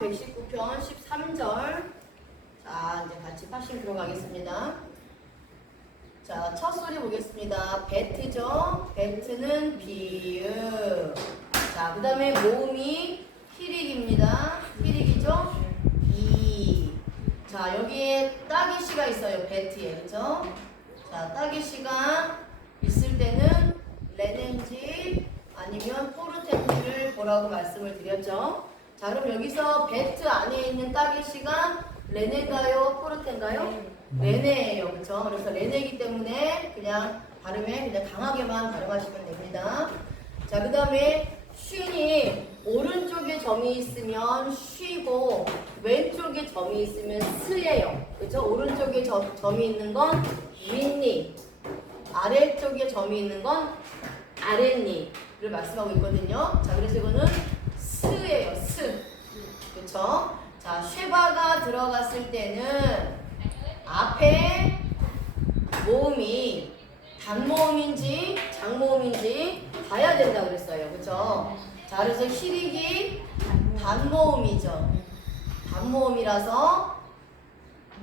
119편 13절. 자, 이제 같이 파싱 들어가겠습니다. 자, 첫 소리 보겠습니다. 배트죠? 배트는 비읍. 자, 그 다음에 모음이 히릭입니다. 히릭이죠? 이. 자, 여기에 따기시가 있어요. 배트에. 그죠? 자, 따기시가 있을 때는 레넨지 아니면 포르텐지를 보라고 말씀을 드렸죠. 자, 그럼 여기서 배트 안에 있는 따기시가 레네인가요? 포르텐가요? 레네예요. 그쵸? 그래서 레네이기 때문에 그냥 발음에 그냥 강하게만 발음하시면 됩니다. 자, 그 다음에 쉰이 오른쪽에 점이 있으면 쉬고 왼쪽에 점이 있으면 스예요. 그쵸? 오른쪽에 점이 있는 건 윗니, 아래쪽에 점이 있는 건 아랫니를 말씀하고 있거든요. 자, 그래서 이거는 스예요. 스. 그쵸? 자, 쉐바가 들어갔을 때는 앞에 모음이 단모음인지 장모음인지 봐야 된다 그랬어요. 그쵸? 자, 그래서 히릭이 단모음이죠. 단모음이라서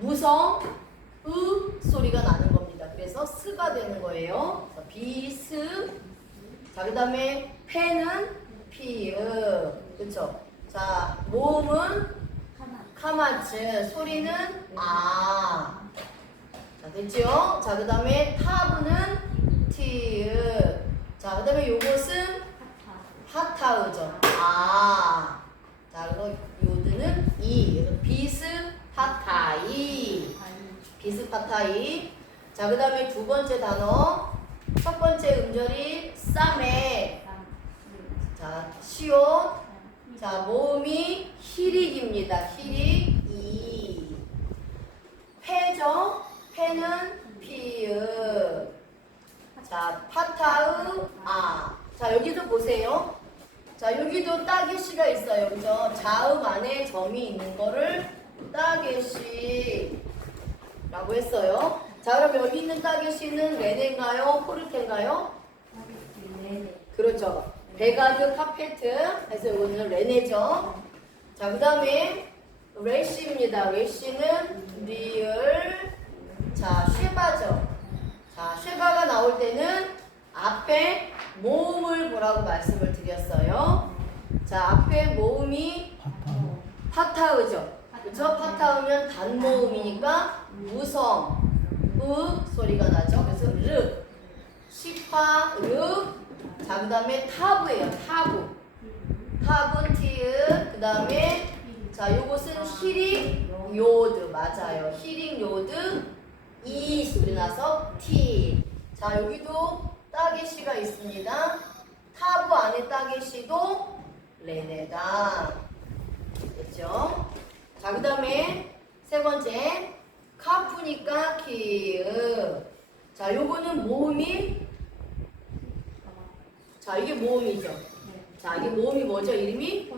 무성 으 소리가 나는 겁니다. 그래서 스가 되는 거예요. 비스. 자, 그 다음에 페는 피읍. 그쵸? 자, 모음은 카마츠, 소리는 아. 자, 됐죠? 자, 그 다음에 타브는 티읍. 자, 그 다음에 요것은 하타우죠. 아. 자, 그리고 요드는 이. 그래서 비스 파타이. 비스 파타이. 자, 그 다음에 두 번째 단어. 첫 번째 음절이 싸메. 자, 시옷. 자, 모음이 히릭입니다. 히릭, 이. 페죠? 페는 피읍. 자, 파타으, 아. 자, 여기도 보세요. 자, 여기도 따개시가 있어요. 그죠? 자음 안에 점이 있는 거를 따개시 라고 했어요. 자, 그럼 여기 있는 따개시는 레네인가요? 포르테인가요? 그렇죠. 베가드 카페트 해서 이거는 레네죠. 자, 그 다음에 레시입니다. 레시는 리을. 자, 쉐바죠. 자, 쉐바가 나올 때는 앞에 모음을 보라고 말씀을 드렸어요. 자, 앞에 모음이 파타우죠. 그쵸? 파타우면 단모음이니까 무성 으 소리가 나죠. 그래서 르 시파 르. 자, 그 다음에 타브예요. 타브. 타브 티읕. 그 다음에 자, 요것은 히릭 요드. 맞아요. 히릭 요드 이 소리 나서 티. 자, 여기도 따개시가 있습니다. 타브 안에 따개시도 레네다. 됐죠? 자, 그 다음에 세 번째 카프니까 키읒. 자, 요거는 모음이 자, 이게 모음이죠. 자, 이게 모음이 뭐죠? 이름이?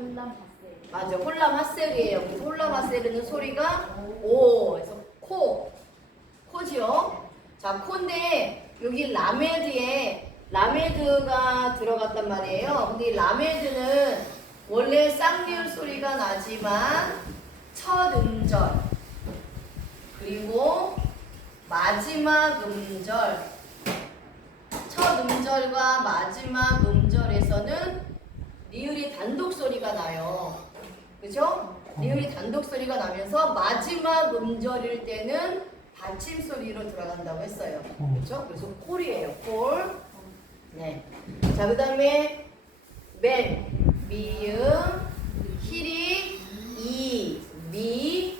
맞아, 홀람 하셀이에요. 그래서 홀람 하셀은 소리가 오. 그래서 코. 코지요. 자, 코인데 여기 라메드에 라메드가 들어갔단 말이에요. 근데 이 라메드는 원래 쌍리을 소리가 나지만 첫 음절 그리고 마지막 음절, 첫 음절과 마지막 음절에서는 리을이 단독 소리가 나요. 그죠? 리을이 단독 소리가 나면서 마지막 음절일 때는 받침 소리로 들어간다고 했어요. 그렇죠? 그래서 콜이에요. 콜. 네. 자, 그 다음에 맨, 미음, 히리, 이, 미.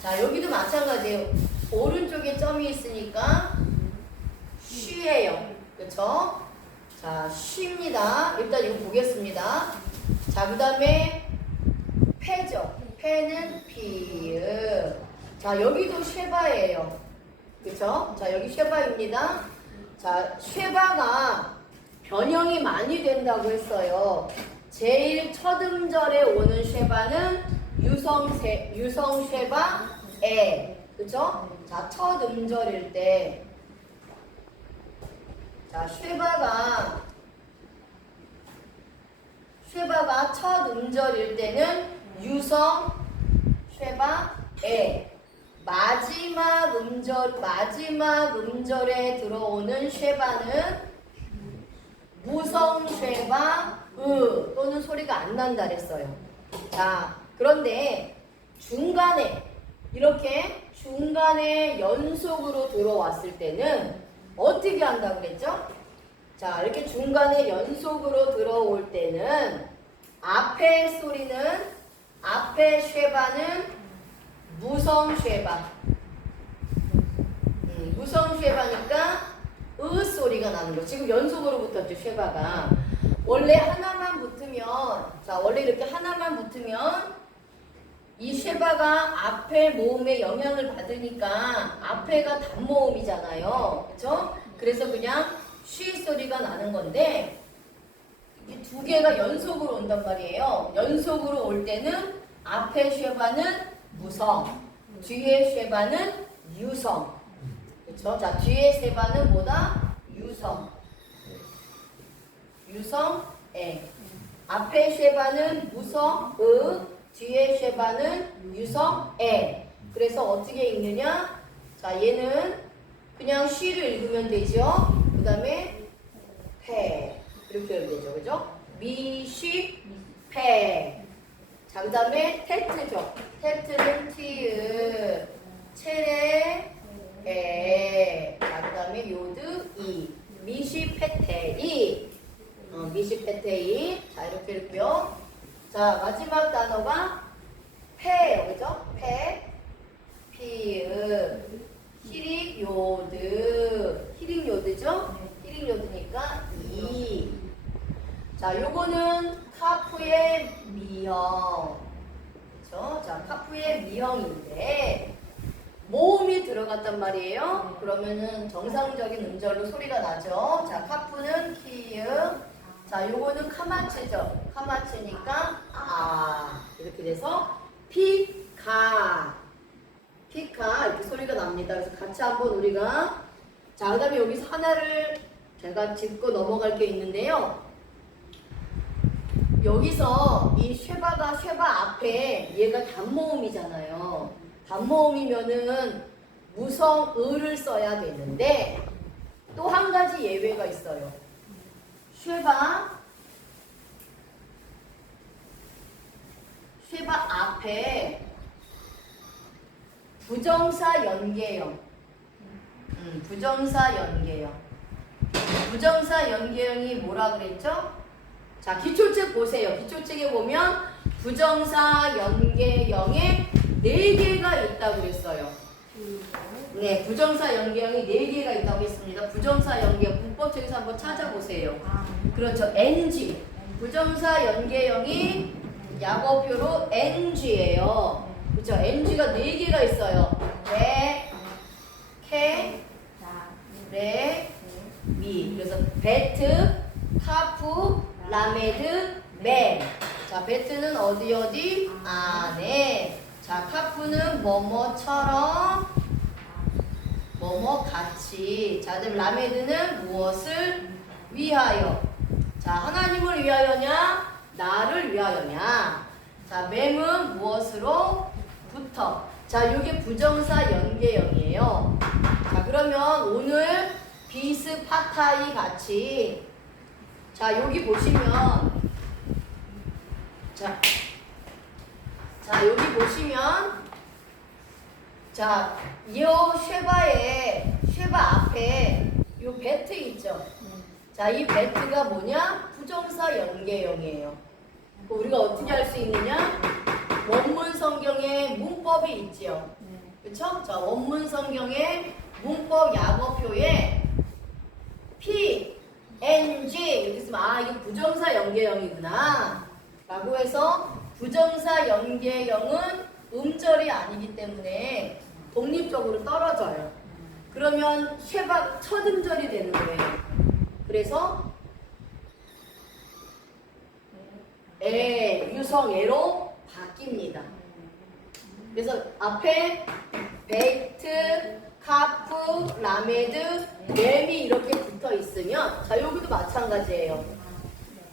자, 여기도 마찬가지예요. 오른쪽에 점이 있으니까 쉬예요. 그렇죠? 자, 쉽니다. 일단 이거 보겠습니다. 자, 그 다음에 페죠. 페는 피읍. 자, 여기도 쉐바예요. 그쵸? 자, 여기 쉐바입니다. 자, 쉐바가 변형이 많이 된다고 했어요. 제일 첫 음절에 오는 쉐바는 유성 쉐바, 에. 그쵸? 자, 첫 음절일 때. 자, 쉐바가 첫 음절일 때는 유성 쉐바, 에. 마지막 음절에 들어오는 쉐바는 무성 쉐바, 또는 소리가 안 난다 그랬어요. 자, 그런데 중간에 연속으로 들어왔을 때는 어떻게 한다고 그랬죠? 자, 이렇게 중간에 연속으로 들어올 때는 앞에 쉐바는 무성 쉐바. 무성 쉐바니까 소리가 나는 거. 지금 연속으로 붙었죠, 쉐바가. 원래 이렇게 하나만 붙으면 이 쉐바가 앞에 모음에 영향을 받으니까 앞에가 단모음이잖아요. 그쵸? 그래서 그냥 쉬 소리가 나는 건데 이 두 개가 연속으로 온단 말이에요. 연속으로 올 때는 앞에 쉐바는 무성, 뒤에 쉐바는 유성. 그쵸? 자, 뒤에 쉐바는 뭐다? 유성. 유성, 에. 앞에 쉐바는 무성, 뒤에 쉐바는 유성, 에. 그래서 어떻게 읽느냐? 자, 얘는 그냥 쉬를 읽으면 되죠. 그 다음에 패. 이렇게 읽으면 되죠. 그죠? 미, 쉬, 패. 자, 그 다음에 테트죠. 테트는 티읕, 체레, 에. 자, 그 다음에 요드, 이. 미시, 페테이. 미시, 페테이. 자, 이렇게 읽고요. 자, 마지막 단어가 패예요. 그죠? 패, 피읕, 히릭요드. 히릭요드죠? 히릭요드니까 이. 자, 요거는 카프의 미형. 그쵸? 자, 카프의 미형인데 모음이 들어갔단 말이에요. 그러면은 정상적인 음절로 소리가 나죠. 자, 카프는 키읔. 자, 요거는 카마츠죠. 카마츠니까 이렇게 돼서 피카 이렇게 소리가 납니다. 그래서 같이 한번 우리가 자, 그 다음에 여기서 하나를 제가 짚고 넘어갈 게 있는데요. 여기서 이 쉐바 앞에 얘가 단모음이잖아요. 단모음이면은 무성 을을 써야 되는데 또 한 가지 예외가 있어요. 쉐바 앞에 부정사 연계형. 부정사 연계형이 뭐라 그랬죠? 자, 기초책 보세요. 기초책에 보면 부정사 연계형에 4개가 있다고 그랬어요. 네, 부정사 연계형이 4개가 있다고 했습니다. 부정사 연계형 문법책에서 한번 찾아보세요. 그렇죠. NG. 부정사 연계형이 약어표로 NG예요. 그렇죠. NG가 4개가 있어요. 레, 케, 레, 미. 그래서 베트, 카프, 라메드, 맨. 자, 베트는 어디 안에. 자, 카프는 뭐뭐처럼 뭐뭐 같이. 자, 그다음 라메드는 무엇을 위하여. 자, 하나님을 위하여냐? 나를 위하여냐? 자, 맴은 무엇으로? 부터. 자, 이게 부정사 연계형이에요. 자, 그러면 오늘 비스 파타이 같이 자, 여기 보시면 자, 여기 보시면 자, 이 쉐바 앞에 요 베트 있죠? 자, 이 베트가 뭐냐? 부정사 연계형이에요. 우리가 어떻게 할 수 있느냐? 원문 성경에 문법이 있죠. 그쵸? 자, 원문 성경에 문법 약어표에 P, NG 이렇게 쓰면 이게 부정사 연계형이구나 라고 해서 부정사 연계형은 음절이 아니기 때문에 독립적으로 떨어져요. 그러면 쉐바 첫 음절이 되는 거예요. 그래서 유성애로 바뀝니다. 그래서 앞에 베이트, 카프, 라메드, 맴이 이렇게 붙어 있으면 자, 여기도 마찬가지예요.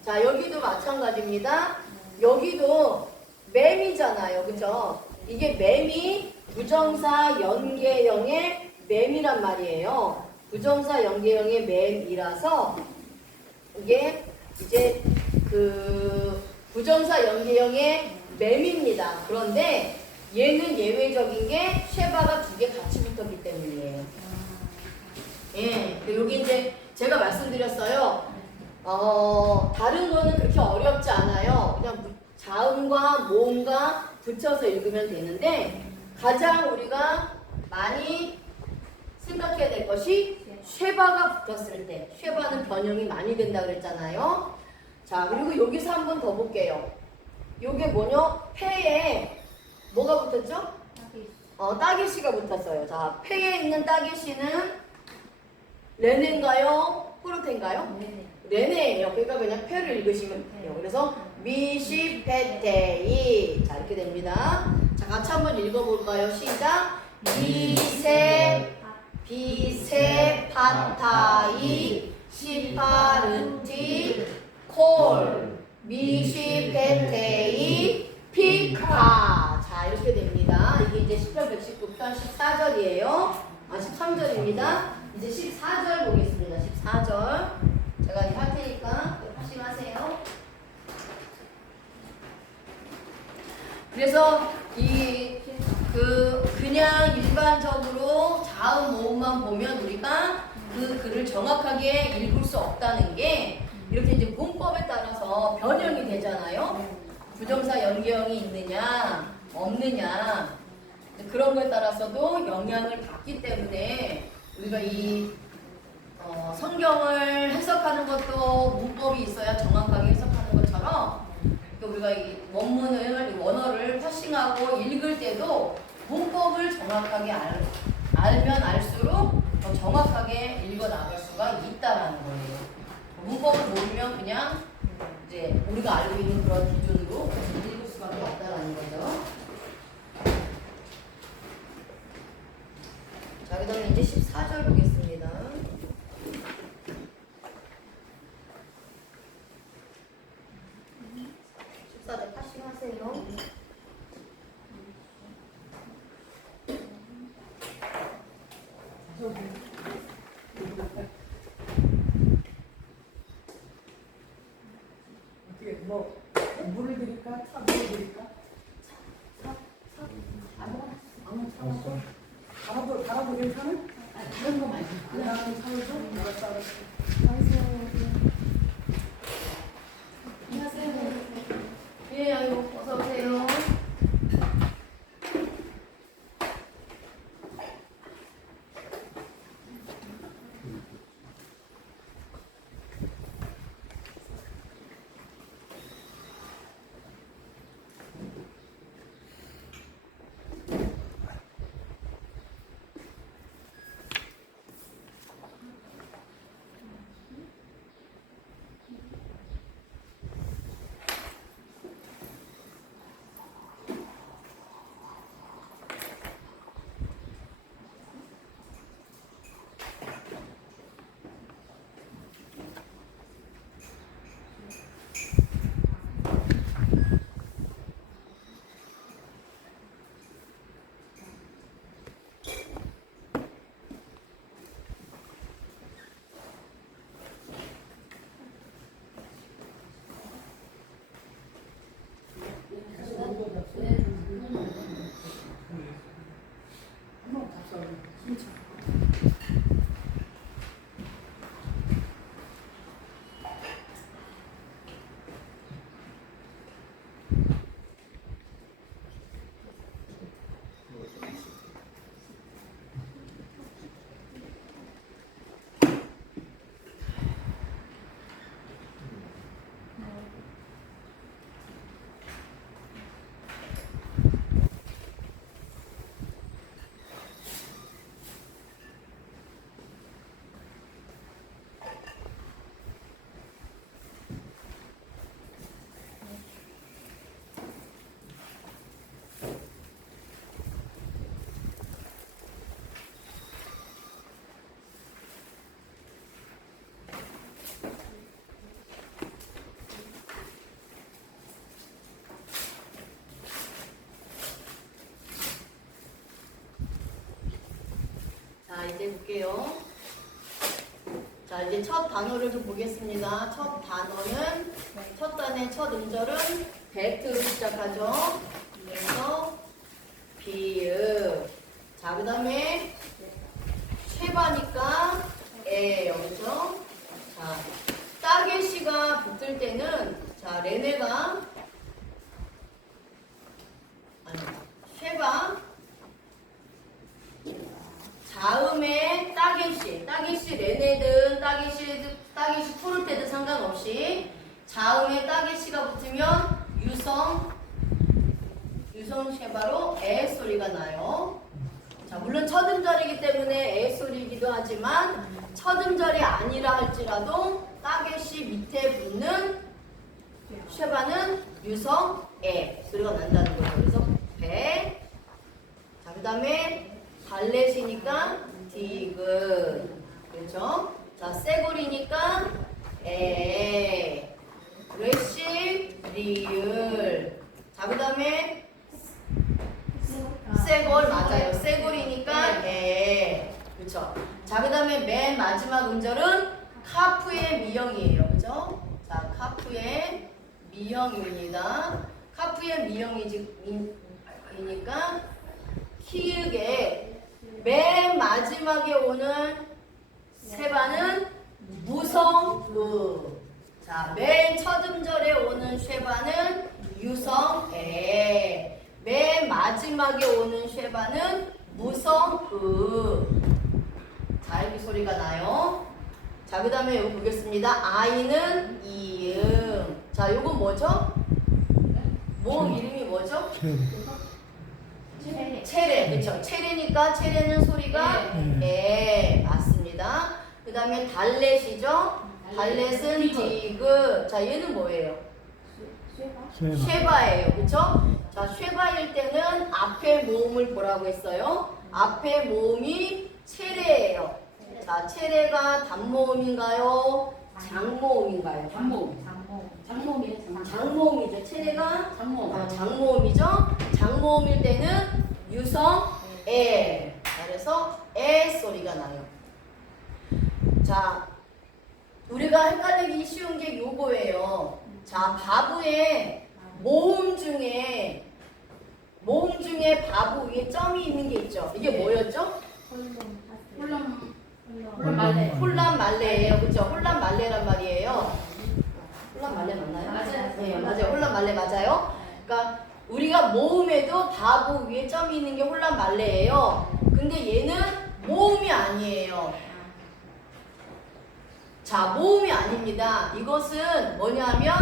자, 여기도 마찬가지입니다. 여기도 맴이잖아요. 그죠? 이게 매미 부정사 연계형의 매미란 말이에요. 부정사 연계형의 매미라서 이게 이제 그 부정사 연계형의 매미입니다. 그런데 얘는 예외적인 게 쉐바가 두 개 같이 붙었기 때문이에요. 예, 여기 이제 제가 말씀드렸어요. 다른 거는 그렇게 어렵지 않아요. 그냥 자음과 모음과 붙여서 읽으면 되는데 가장 우리가 많이 생각해야 될 것이 쉐바가 붙었을 때, 쉐바는 변형이 많이 된다 그랬잖아요. 자, 그리고 여기서 한 번 더 볼게요. 요게 뭐냐? 패에 뭐가 붙었죠? 따개시가 붙었어요. 자, 패에 있는 따개시는 레네인가요? 포르테인가요? 레네예요. 그러니까 그냥 패를 읽으시면 돼요. 그래서 미시페테이. 자, 이렇게 됩니다. 자, 같이 한번 읽어볼까요? 시작. 비세 파타이 시파르티 콜 미시페테이 피카. 자, 이렇게 됩니다. 이게 이제 10편 119편 14절이에요. 13절입니다. 이제 14절 보겠습니다. 14절. 제가 이제 할 테니까 하시마세요. 그래서 그냥 일반적으로 자음 모음만 보면 우리가 그 글을 정확하게 읽을 수 없다는 게 이렇게 이제 문법에 따라서 변형이 되잖아요. 부정사 연계형이 있느냐 없느냐 그런 거에 따라서도 영향을 받기 때문에 우리가 이 성경을 해석하는 것도 문법이 있어야 정확하게 해석하는 것처럼 우리가 이 원어를 파싱하고 읽을 때도 문법을 정확하게 알면 알수록 더 정확하게 읽어 나갈 수가 있다라는 거예요. 문법을 모르면 그냥 이제 우리가 알고 있는 그런 기준으로 읽을 수밖에 없다라는 거죠. 자, 그다음에 이제 14절 보겠습니다. 14절 파싱하세요. 어떻게 뭐 물을 드릴까? 차를 드릴까? 아무거나. 달아도 괜찮아? 다른 거 말고 그냥 차를 좀 알았어. 안녕하세요. 예, 아이고 어서 오세요. 이제 볼게요. 자, 이제 첫 단어를 좀 보겠습니다. 첫 단어는, 첫 단의 첫 음절은 배트로 시작하죠. 그래서 비읍. 자, 그 다음에 쉐바니까 에예요. 그죠? 자, 따개시가 붙을 때는, 자, 레네가, 아니, 쉐바, 자음에 따개시 레네든 따개시 토르테든 상관없이 자음에 따개시가 붙으면 유성 쉐바로 에 소리가 나요. 자, 물론 첫 음절이기 때문에 에 소리이기도 하지만 첫 음절이 아니라 할지라도 따개시 밑에 붙는 쉐바는 유성 에 소리가 난다는 거죠. 그래서 배. 자, 그 다음에 발렛이니까 디귿. 그렇죠? 자, 쇠고리니까 에. 레시 리을. 자, 그 다음에 쇠골 맞아요. 쇠골이니까 에. 그렇죠? 자, 그 다음에 맨 마지막 음절은 카프의 미형이에요. 그죠? 자, 카프의 미형입니다. 카프의 미형이니까 키읔에 맨 마지막에 오는 쉐바는 무성 으. 자, 맨 첫 음절에 오는 쉐바는 유성 에. 맨 마지막에 오는 쉐바는 무성 으. 자, 이렇게 소리가 나요. 자, 그 다음에 여기 보겠습니다. 아이는 이음. 자, 요건 뭐죠? 모음 이름이 뭐죠? 체레. 그쵸? 체레니까 체레는 소리가 에. 맞습니다. 그 다음에 달렛이죠? 달렛은 디귿. 자, 얘는 뭐예요? 쉐바예요. 그쵸? 자, 쉐바일 때는 앞에 모음을 뭐라고 했어요? 앞에 모음이 체레예요. 자, 체레가 단모음인가요? 장모음인가요? 장모음이죠. 체레가 장모음이죠. 장모음일 때는 유성 에. 그래서 에 소리가 나요. 자, 우리가 헷갈리기 쉬운 게 요거예요. 자, 바부의 모음 중에 바부 위에 점이 있는 게 있죠. 이게 뭐였죠? 홀람 말레예요. 그죠? 홀람 말레란 말이에요. 홀람 말레 맞나요? 맞아요. 네, 맞아요. 홀람 말레 맞아요. 그러니까 우리가 모음에도 바부 위에 점이 있는 게 홀람 말레예요. 근데 얘는 모음이 아니에요. 자, 모음이 아닙니다. 이것은 뭐냐면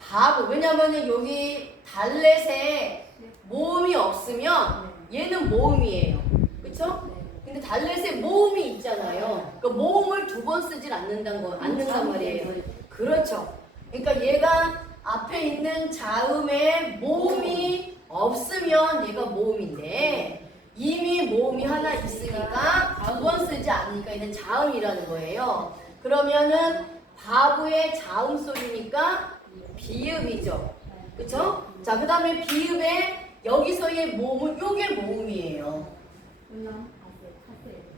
바부. 왜냐면은 여기 달렛에 모음이 없으면 얘는 모음이에요. 그쵸? 근데 달렛에 모음이 있잖아요. 그러니까 모음을 두 번 쓰질 않는단 말이에요. 그렇죠. 그러니까 얘가 앞에 있는 자음에 모음이 없으면 얘가 모음인데 이미 모음이 하나 있으니까 두 번 쓰지 않으니까 얘는 자음이라는 거예요. 그러면은 바부의 자음 소리니까 비읍이죠. 그쵸? 자, 그 다음에 비읍에 여기서의 모음은 요게 모음이에요.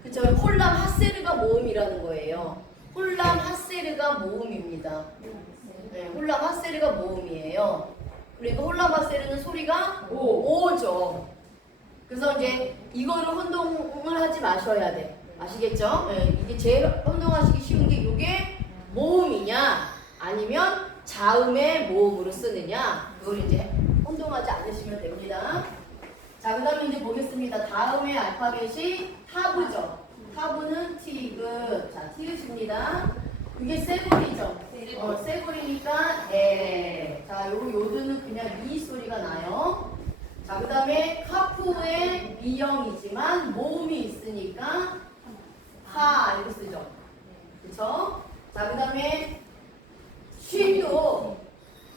그쵸? 홀람 하세르가 모음이라는 거예요. 홀람 하세르가 모음입니다. 네, 홀람 하세르가 모음이에요. 그러니까 홀람 하세르는 소리가 오죠. 그래서 이제 이거를 혼동을 하지 마셔야 돼. 아시겠죠? 네, 이게 제일 혼동하시기 쉬운 게 이게 모음이냐 아니면 자음의 모음으로 쓰느냐, 그걸 이제 혼동하지 않으시면 됩니다. 자, 그 다음에 이제 보겠습니다. 다음의 알파벳이 타브죠. 타브는 티귿. 자, 티귿입니다. 이게 쇠고리죠. 쇠고리니까 에. 자, 요드는 그냥 이 소리가 나요. 자, 그 다음에 카프의 미형이지만 모음이 있으니까 하 이렇게 쓰죠. 그쵸? 자, 그 다음에 쉬도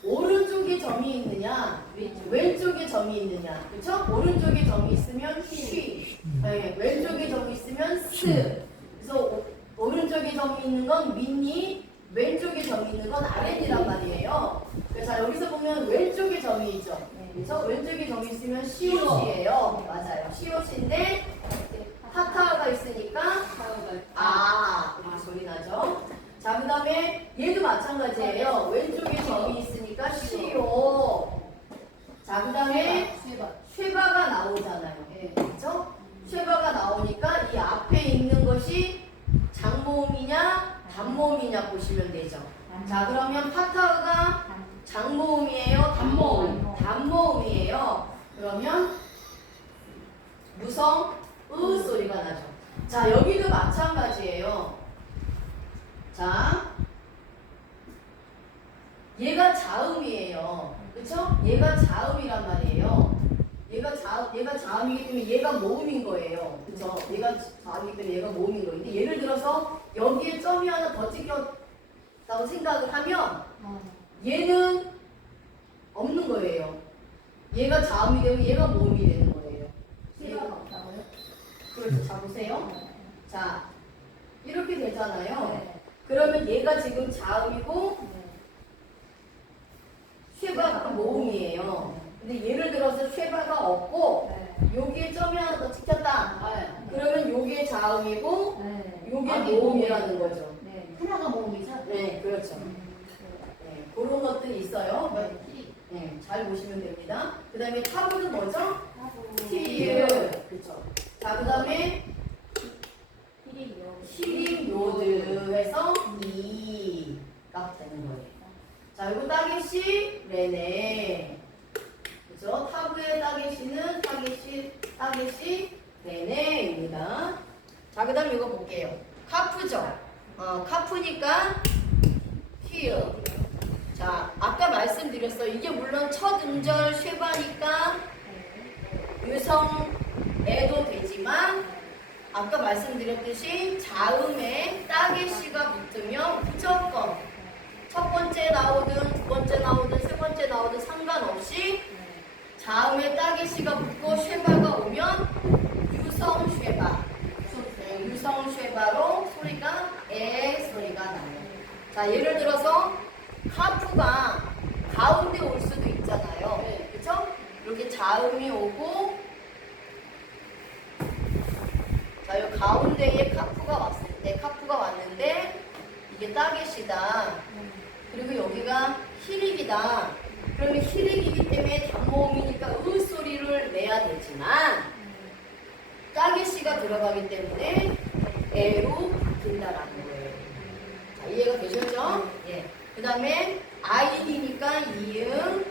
오른쪽에 점이 있느냐 왼쪽에 점이 있느냐. 그쵸? 오른쪽에 점이 있으면 쉬. 네, 왼쪽에 점이 있으면 스. 그래서 오른쪽에 점이 있는 건 윗니, 왼쪽에 점이 있는 건 아랫니란 말이에요. 그래서 여기서 보면 왼쪽에 점이 있죠. 그래서 왼쪽에 점이 있으면 시옷이에요. 맞아요. 시옷인데 타타 다음에 쉐바가 나오잖아요. 그렇죠? 쉐바가 나오니까 이 앞에 있는 것이 장모음이냐 단모음이냐 보시면 되죠. 자, 그러면 파타흐가 장모음이에요? 단모음? 단모음이에요. 그러면 무성 으 소리가 나죠. 자, 여기도 마찬가지예요. 자, 얘가 자음이에요. 그쵸? 얘가 자음이란 말이에요. 얘가 자음이기 때문에 얘가 모음인 거예요. 그쵸? 얘가 자음이기 때문에 얘가 모음인 거예요. 근데 예를 들어서 여기에 점이 하나 더 찍혔다고 생각을 하면 얘는 없는 거예요. 얘가 자음이 되고 얘가 모음이 되는 거예요. 쉐바가 없다고요? 그렇죠. 자, 보세요. 자, 이렇게 되잖아요. 네. 그러면 얘가 지금 자음이고 쉐바가 모음이에요. 근데 예를 들어서 쉐바가 없고 여기에 점이 하나 더 찍혔다. 그러면 요게 자음이고 요게 모음이라는 거죠. 하나가 모음이죠? 네, 그렇죠. 네, 그런 것들이 있어요. 네, 잘 보시면 됩니다. 그 다음에 타브는 뭐죠? 티유. 그렇죠. 자, 그 다음에 시림요드에서 이가 되는 거예요. 자, 이거 따개시 레네. 그죠? 타브의 따개시는 따개시 레네입니다. 자, 그 다음 이거 볼게요. 카프죠? 카프니까 히읗. 자, 아까 말씀드렸어요. 이게 물론 첫 음절 쉐바니까 유성에도 되지만 아까 말씀드렸듯이 자음에 따개시가 붙으면 무조건 첫 번째 나오든 두 번째 나오든 세 번째 나오든 상관없이 자음에 따개시가 붙고 쉐바가 오면 유성 쉐바. 네, 유성 쉐바로 소리가 에 소리가 나요. 자, 예를 들어서 카프가 가운데 올 수도 있잖아요. 그렇죠? 이렇게 자음이 오고 자, 이 가운데에 카프가 왔는데 이게 따개시다. 그리고 여기가 히릭이다. 그러면 히릭이기 때문에 단모음이니까 으 소리를 내야 되지만 따개시가 들어가기 때문에 에로 바뀐다라는 거예요. 자, 이해가 되셨죠? 예. 그 다음에 아이디니까 이응,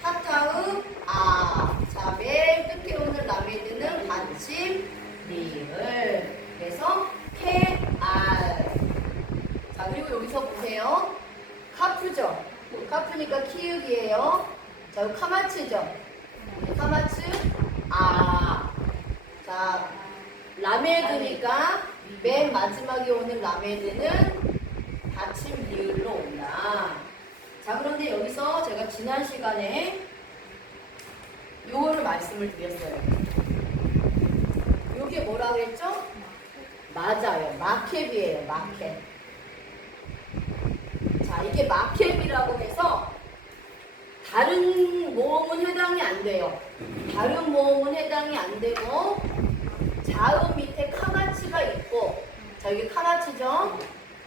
파타흐, 아. 자, 맨 끝에 오는 라메드는 받침, 리을. 그래서 케, 알. 자, 그리고 여기서 보세요. 카프죠? 카프니까 키읔이에요. 자, 이거 카마츠죠? 카마츠, 아. 자, 라메드니까 맨 마지막에 오는 라메드는 받침 리을로 온다. 자, 그런데 여기서 제가 지난 시간에 요거를 말씀을 드렸어요. 요게 뭐라 그랬죠? 맞아요. 마켓이에요. 마켓. 자, 이게 마켓이라고 해서 다른 모음은 해당이 안 돼요. 다른 모음은 해당이 안 되고 자음 밑에 카마츠가 있고 자, 여기 카마츠죠?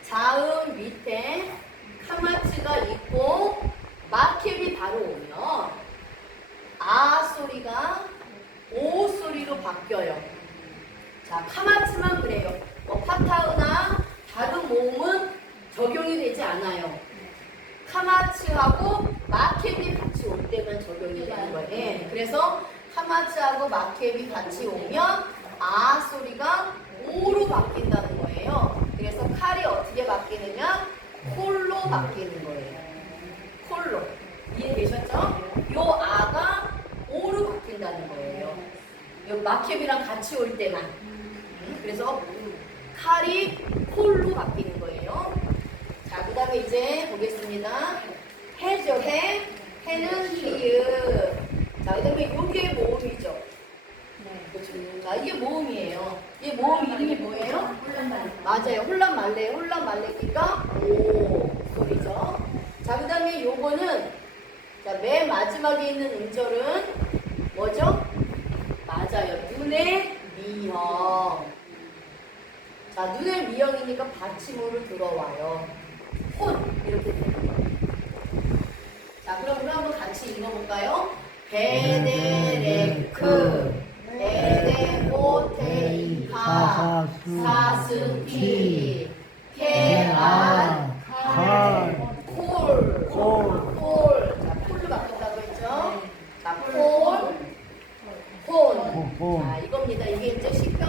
자음 밑에 카마츠가 있고 마켓이 바로 오면 아 소리가 오 소리로 바뀌어요. 자, 카마츠만 그래요. 파타흐나 다른 모음은 적용이 되지 않아요. 카마츠하고 마켓이 같이 올 때만 적용이 되는 거예요. 그래서 카마츠하고 마켓이 같이 오면 아 소리가 오로 바뀐다는 거예요. 그래서 칼이 어떻게 바뀌느냐? 콜로 바뀌는 거예요. 콜로. 이해되셨죠? 요 아가 오로 바뀐다는 거예요. 요 마켓이랑 같이 올 때만. 그래서 칼이 콜로 바뀌는 거예요. 자, 그 다음에 이제 보겠습니다. 해죠, 해. 해는 히읗. 자, 그 다음에 요게 모음이죠. 그렇죠. 자, 이게 모음이에요. 이 모음 이름이 뭐예요? 홀란말레. 맞아요. 홀란말레. 홀란말레니까 오 소리죠. 자, 그 다음에 요거는 자, 맨 마지막에 있는 음절은 뭐죠? 맞아요. 눈의 미형. 자, 눈의 미형이니까 받침으로 들어와요. 혼 이렇게 되는 거예요. 자, 그럼 우리 한번 같이 읽어볼까요? 베데레크 베데모테이카 사스피 케아 콜. 자, 폴로 바꾼다고 했죠? 자, 폰. 자, 이겁니다. 이게 이제 10편,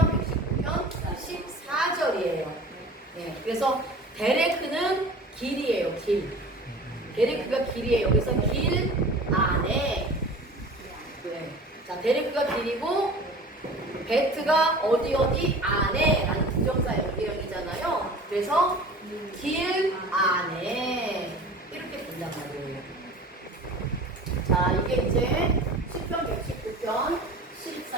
119편, 14절이에요. 네, 그래서 데레크는 길이에요, 길. 데레크가 길이에요. 그래서 길 안에. 네. 자, 데레크가 길이고, 베트가 어디 안에 라는 부정사 연결이잖아요. 그래서 길 안에 이렇게 본단 말이에요. 자, 이게 이제 10편, 119편